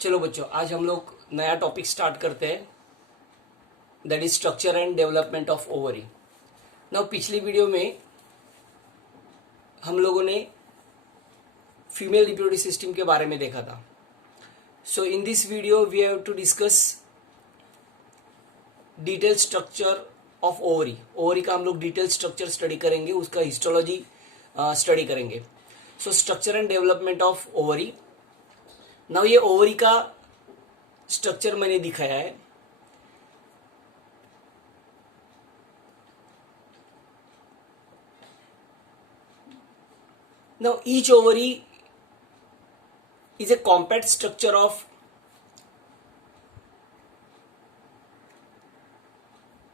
चलो बच्चों, आज हम लोग नया टॉपिक स्टार्ट करते हैं, that is structure and development of ovary. Now पिछली वीडियो में हम लोगों ने फीमेल रिप्रोडक्टिव सिस्टम के बारे में देखा था। So in this video we have to discuss detail structure of ovary. Ovary का हम लोग डिटेल स्ट्रक्चर स्टडी करेंगे, उसका हिस्टोलॉजी स्टडी करेंगे। So structure and development of ovary. Now ये ओवरी का स्ट्रक्चर मैंने दिखाया है। Now each ovary is a compact structure of,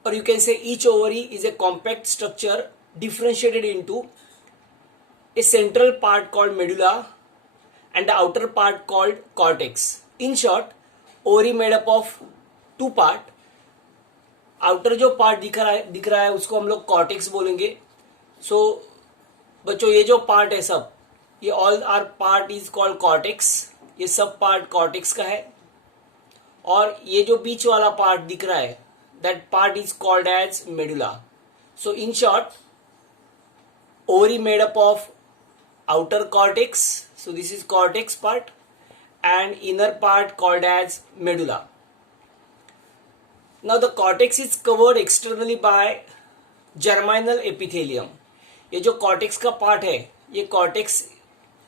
or you can say each ovary is a compact structure differentiated into a central part called medulla and the outer part called cortex. In short, ovary made up of two part. outer जो part दिख रहा है उसको हम लोग cortex बोलेंगे। So बच्चों ये जो पार्ट है सब, ये all are part is called cortex. ये सब पार्ट कॉर्टेक्स का है। और ये जो बीच वाला पार्ट दिख रहा है, that part is called as medulla. So in short, ovary made up of outer cortex, so this is cortex part, and inner part called as medulla. Now the cortex is covered externally by germinal epithelium. ये जो cortex का part है, ये cortex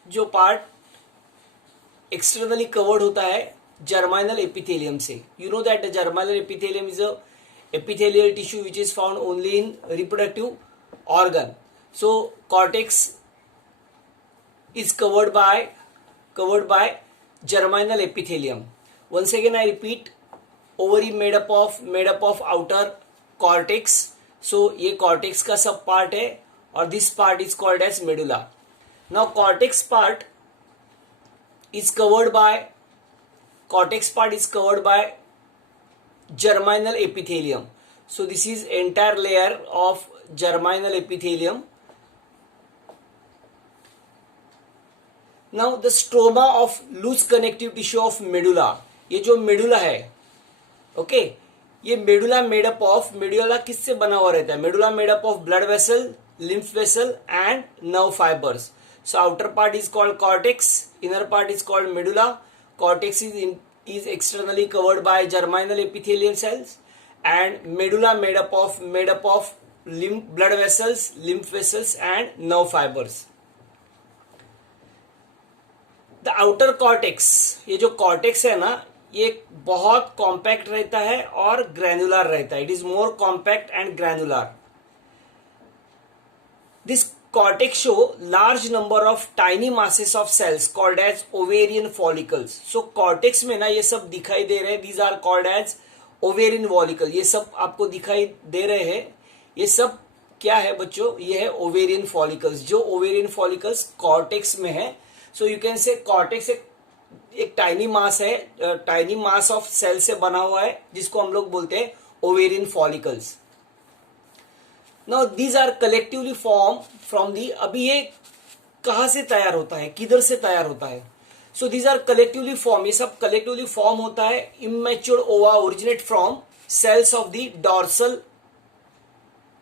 जो part externally covered होता है germinal epithelium से। You know that the germinal epithelium is a epithelial tissue which is found only in reproductive organ. So cortex is covered by germinal epithelium. once again I repeat, ovary made up of outer cortex। so ये cortex का सब part है और this part is called as medulla. Now cortex part is covered by germinal epithelium. So this is entire layer of germinal epithelium. Now the stroma of loose connective tissue of medulla. ये जो medulla है, okay, ये medulla made up of, medulla किससे बना हुआ रहता है? medulla made up of blood vessel, lymph vessel and nerve fibers. So outer part is called cortex, inner part is called medulla. Cortex is externally covered by germinal epithelial cells, and medulla made up of blood vessels, lymph vessels and nerve fibers. The outer cortex, ये जो cortex है ना, ये बहुत compact रहता है और granular रहता है। It is more compact and granular. This cortex show large number of tiny masses of cells called as ovarian follicles. So cortex में ना ये सब दिखाई दे रहे हैं, these are called as ovarian follicle। ये सब आपको दिखाई दे रहे हैं, ये सब क्या है बच्चों? ये है ovarian follicles। जो ovarian follicles cortex में है, so you can say cortex एक टाइनी मास है, टाइनी मास ऑफ सेल से बना हुआ है, जिसको हम लोग बोलते हैं ovarian follicles। Now these are collectively formed from the, अभी ये कहाँ से तैयार होता है, किधर से तैयार होता है? So these are collectively formed, ये सब collectively form होता है। immature ova originate from cells of the dorsal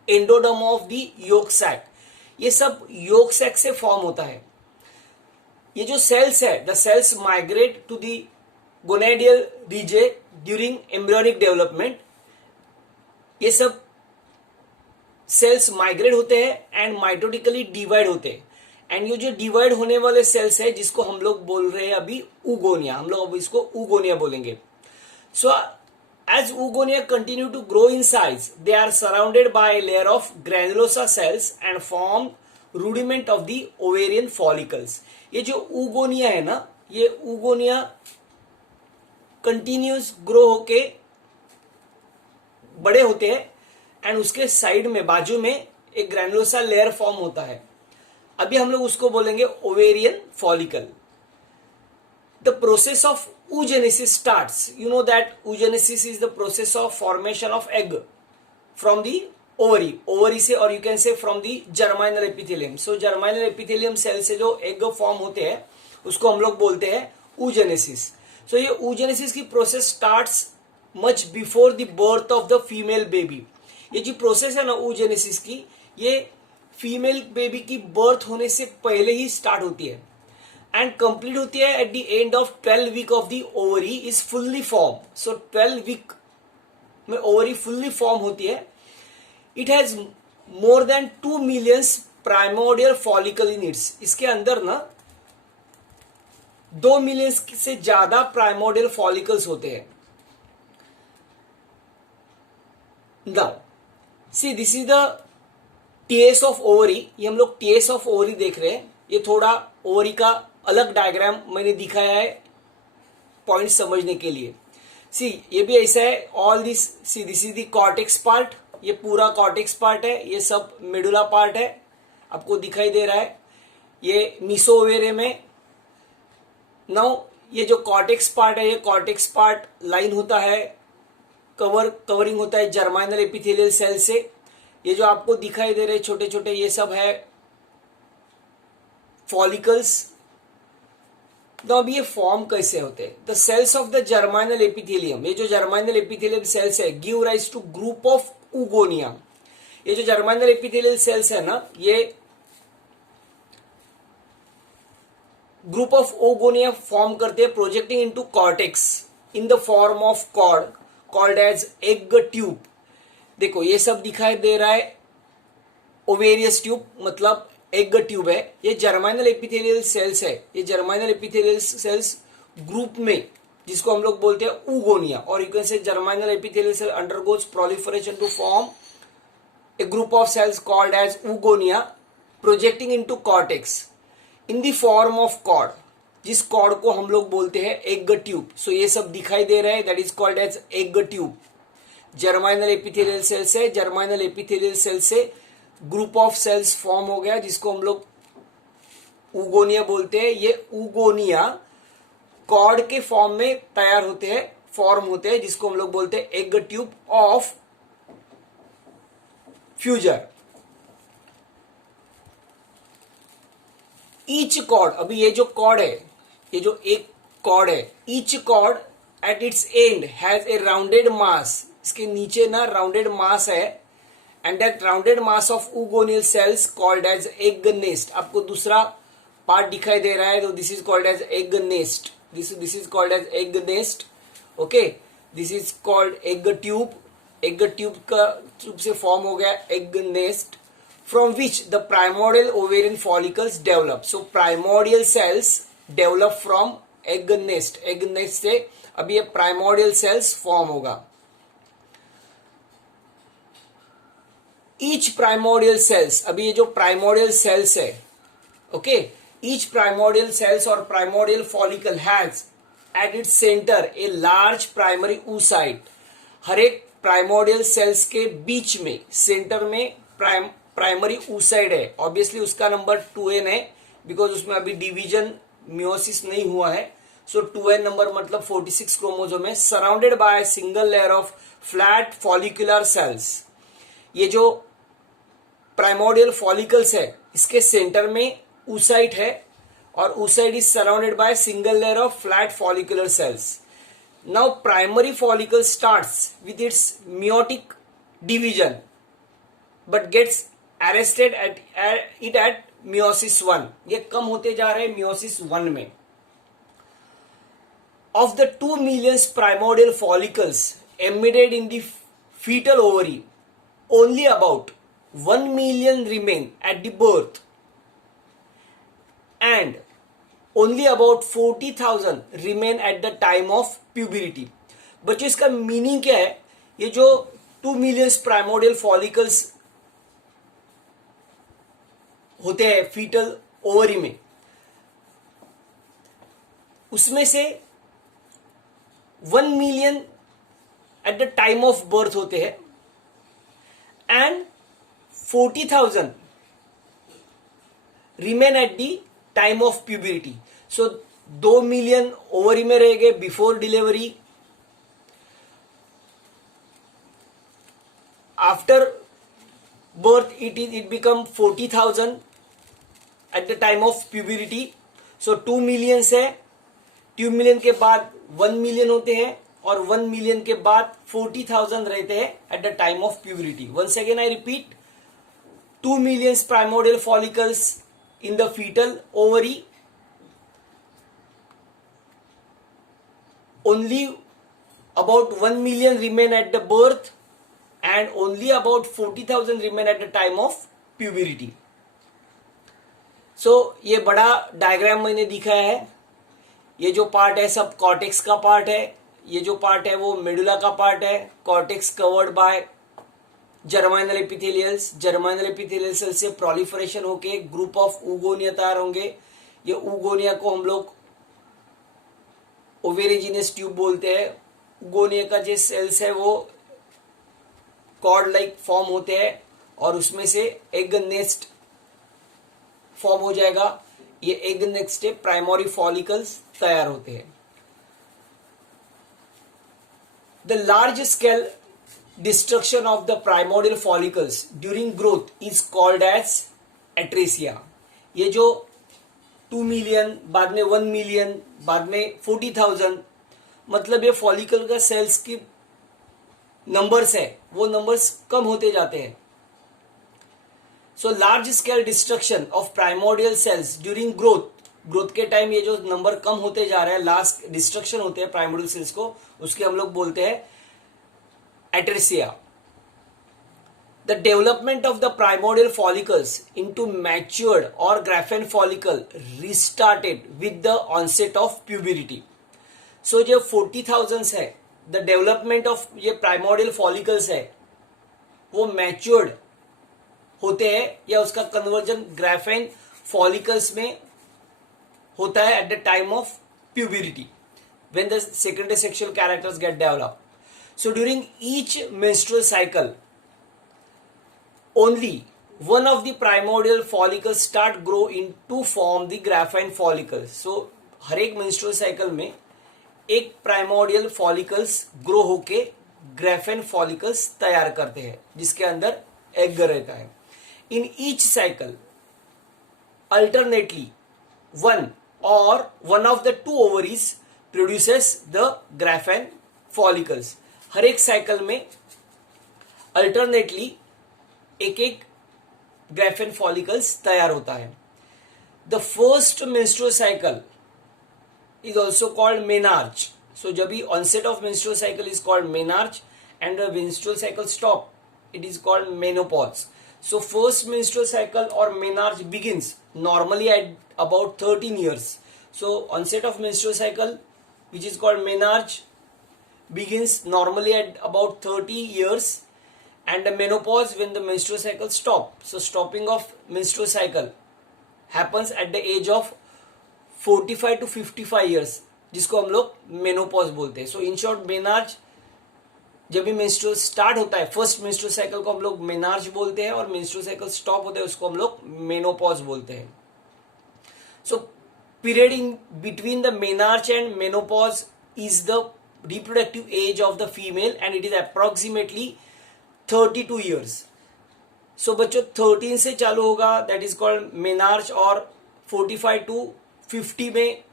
endoderm of the yolk sac। ये सब yolk sac से form होता है। ये जो cells है, the cells migrate to the gonadial region during embryonic development। ये सब सेल्स माइग्रेट होते हैं एंड माइटोटिकली डिवाइड होते हैं। एंड ये जो डिवाइड होने वाले सेल्स है, जिसको हम लोग बोल रहे हैं अभी ऊगोनिया, हम लोग अब इसको ऊगोनिया बोलेंगे। So as oogonia continue to grow in size, they are surrounded by layer of granulosa cells and form rudiment of the ovarian follicles. ये जो ऊगोनिया है ना, ये ऊगोनिया कंटिन्यूस ग्रो होके बड़े होते हैं एंड उसके साइड में, बाजू में एक ग्रैनुलोसा लेयर फॉर्म होता है। अभी हम लोग उसको बोलेंगे ovarian follicle. The process of oogenesis starts. You know that oogenesis is the process of formation of egg from the ovary से, और you can say from the germinal epithelium. So germinal epithelium cell से जो egg form होते हैं उसको हम लोग बोलते हैं oogenesis. सो ये oogenesis की process starts much before the birth of the female baby. ये जो प्रोसेस है ना oogenesis की, ये फीमेल बेबी की बर्थ होने से पहले ही स्टार्ट होती है एंड कंप्लीट होती है at the end of 12 week of the ovary is fully form. So 12 week में ओवरी फुल्ली फॉर्म होती है। It has more than 2 millions primordial follicle in its. इसके अंदर ना 2 मिलियन से ज्यादा प्राइमोडियल फॉलिकल्स होते हैं। Now see this is the TS of ovary. ये हम लोग टीएस ऑफ ओवरी देख रहे हैं। ये थोड़ा ओवरी का अलग डायग्राम मैंने दिखाया है पॉइंट समझने के लिए। सी ये भी ऐसा है। All this C this is the cortex part. ये पूरा कॉर्टेक्स पार्ट है। ये सब मेडुला पार्ट है, आपको दिखाई दे रहा है। ये मीसोवेरियम में नाउ ये जो कॉर्टेक्स पार्ट है, ये कॉर्टेक्स पार्ट लाइन होता है, कवरिंग होता है जर्माइनल एपिथेलियल सेल से। ये जो आपको दिखाई दे रहे छोटे छोटे, ये सब है फॉलिकल्स। तो अब ये फॉर्म कैसे होते हैं? The cells of the germinal epithelium, ये जो जर्माइनल एपिथेलियम सेल्स है, give rise to group of oogonia. ये जो जर्माइनल एपिथेलियल सेल्स है ना, ये ग्रुप ऑफ ओगोनिया फॉर्म करते हैं projecting into cortex in the form of cord called as egg tube. देखो ये सब दिखाई दे रहा है ओवेरियस ट्यूब, मतलब एग ट्यूब है। ये जर्माइनल एपिथेलियल सेल्स है। ये जर्माइनल एपिथेलियल सेल्स ग्रुप में, जिसको हम लोग बोलते हैं ऊगोनिया, और you can say germinal epithelial cell undergoes proliferation to form a group of cells called as oogonia projecting into cortex in the form of cord, जिस कॉर्ड को हम लोग बोलते हैं एग ट्यूब। सो ये सब दिखाई दे रहा है, that is called as egg tube. Germinal epithelial cell से, जर्माइनल एपिथेलियल सेल से ग्रुप ऑफ सेल्स फॉर्म हो गया, जिसको हम लोग ऊगोनिया बोलते हैं। ये ऊगोनिया कॉर्ड के फॉर्म में तैयार होते हैं, फॉर्म होते हैं, जिसको हम लोग बोलते हैं egg tube of Pfluger. Each cord, अभी ये जो कॉर्ड है, ये जो एक कॉर्ड है, each cord at its end has a rounded mass. इसके नीचे ना राउंडेड मास है, and that rounded mass of oogonial cells called as egg nest. आपको दूसरा पार्ट दिखाई दे रहा है, तो this is called as egg nest. This is called as egg nest. Okay, this is called egg tube. Egg tube का tube से form हो गया egg nest, from which the primordial ovarian follicles develop. So primordial cells develop from egg nest. Egg nest से अभी ये primordial cells form होगा। Each primordial cells, अभी ये जो प्राइमोडियल सेल्स है, ओके, ईच प्राइमोडियल सेल्स और primordial follicle has at its centre a large primary oocyte। हर एक प्राइमोडियल सेल्स के बीच में, सेंटर में प्राइमरी oocyte है। ऑब्वियसली उसका नंबर 2n है, बिकॉज उसमें अभी डिवीजन मियोसिस नहीं हुआ है। सो 2n नंबर मतलब 46 क्रोमोसोम है, surrounded by single layer of flat follicular cells. ये जो प्राइमोडियल फॉलिकल्स है, इसके सेंटर में oocyte है, और oocyte is surrounded by single layer of flat follicular cells. Now primary follicle starts with its meiotic division but gets arrested at meiosis 1। ये कम होते जा रहे हैं meiosis 1 में। Of the 2 million primordial follicles embedded in the fetal ovary, only about 1 million remain at the birth and only about 40,000 remain at the time of puberty। बच्चों इसका meaning क्या है? ये जो 2 मिलियन प्राइमोडियल फॉलिकल्स होते हैं fetal ovary में, उसमें से 1 million at the time of birth होते हैं and 40,000 remain at the time of puberty. So 2 million ovary में रह गए before delivery, after birth it become 40,000 at the time of puberty. So 2 million है 2 million के बाद 1 मिलियन होते हैं और 1 मिलियन के बाद 40,000 रहते हैं at the time of puberty. Once again I repeat, 2 million primordial follicles in the fetal ovary, only about 1 million remain at the birth and only about 40,000 remain at the time of puberty. So ये बड़ा diagram मैंने दिखाया है. ये जो part है सब cortex का पार्ट है. ये जो पार्ट है वो मेडुला का पार्ट है. Cortex covered by germinal epithelials. Germinal epithelial cell से प्रोलिफरेशन होके ग्रुप ऑफ ऊगोनिया तैयार होंगे. ये ऊगोनिया को हम लोग ओवेरिजिनस ट्यूब बोलते हैं. ऊगोनिया का जो सेल्स है वो कॉर्ड लाइक फॉर्म होते हैं और उसमें से एग नेस्ट फॉर्म हो जाएगा. ये एग नेस्ट से प्राइमरी फॉलिकल्स तैयार होते हैं. The large scale destruction of the primordial follicles during growth is called as atresia. ये जो 2 मिलियन, बाद में 1 मिलियन, बाद में 40,000, मतलब ये फॉलिकल का सेल्स की नंबर्स है, वो नंबर्स कम होते जाते हैं. So large scale destruction of primordial cells during growth के टाइम ये जो नंबर कम होते जा रहे हैं, लास्ट डिस्ट्रक्शन होते हैं प्राइमोडियल सेल्स को, उसके हम लोग बोलते हैं atresia. The development of the primordial follicles into matured or graphene follicle restarted with the onset of puberty. So जो 40,000 है, the development of ये primordial follicles है वो matured होते हैं या उसका conversion graphene follicles में होता है at the time of puberty when the secondary sexual characters get developed. So during each menstrual cycle, only one of the primordial follicles start grow into form the graphene follicles. So हर एक menstrual cycle में एक primordial follicles grow होके graphene follicles तैयार करते हैं जिसके अंदर egg रहता है. In each cycle, alternately one or one of the two ovaries produces the graphene follicles. हर एक साइकिल में अल्टरनेटली एक एक ग्राफेन फॉलिकल्स तैयार होता है. The first menstrual cycle is also called menarche. So जब भी onset of menstrual cycle is called menarche and the menstrual cycle stop, it is called menopause. So first menstrual cycle और menarche begins normally at about 13 years. So onset of menstrual cycle which is called menarche begins normally at about 30 years and the menopause when the menstrual cycle stop. So stopping of menstrual cycle happens at the age of 45 to 55 years जिसको हम लोग menopause बोलते हैं. So in short menarche जब भी menstrual start होता है, first menstrual cycle को हम लोग menarche बोलते हैं और menstrual cycle stop होता है उसको हम लोग menopause बोलते हैं. So period in between the menarche and menopause is the reproductive age of the female and it is approximately 32 years. So बच्चों 13 से चालू होगा, that is called menarche, और 45 to 50 में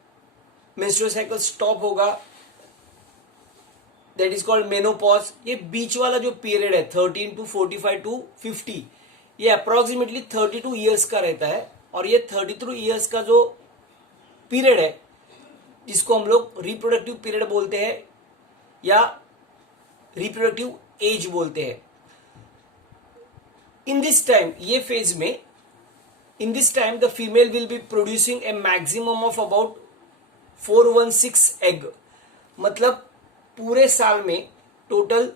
menstrual cycle stop होगा, that is called menopause. ये बीच वाला जो पीरियड है 13 to 45 to 50 ये approximately 32 years का रहता है और ये 32 years का जो पीरियड है जिसको हम लोग रिप्रोडक्टिव पीरियड बोलते हैं या रिप्रोडक्टिव एज बोलते हैं. इन दिस टाइम, ये फेज में, in this time the female will be producing A maximum of about 416 egg. मतलब पूरे साल में टोटल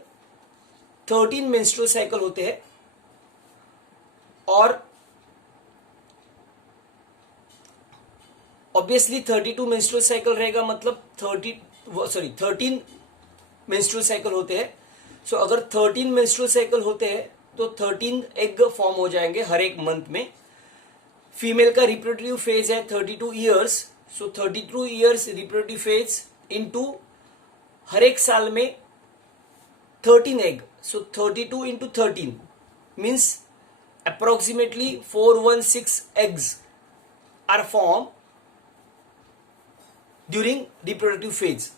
13 मेंस्ट्रुअल साइकिल होते हैं और ऑब्वियसली 32 मेंस्ट्रुअल साइकिल रहेगा, मतलब 13 मेंस्ट्रुअल साइकिल होते हैं. सो अगर 13 मेंस्ट्रुअल साइकिल होते हैं तो 13 एग फॉर्म हो जाएंगे हर एक मंथ में. फीमेल का रिप्रोडक्टिव फेज है 32 इयर्स. सो 32 इयर्स रिप्रोडक्टिव फेज इनटू हर एक साल में 13 egg. So 32 into 13 means approximately 416 eggs are formed during reproductive phase.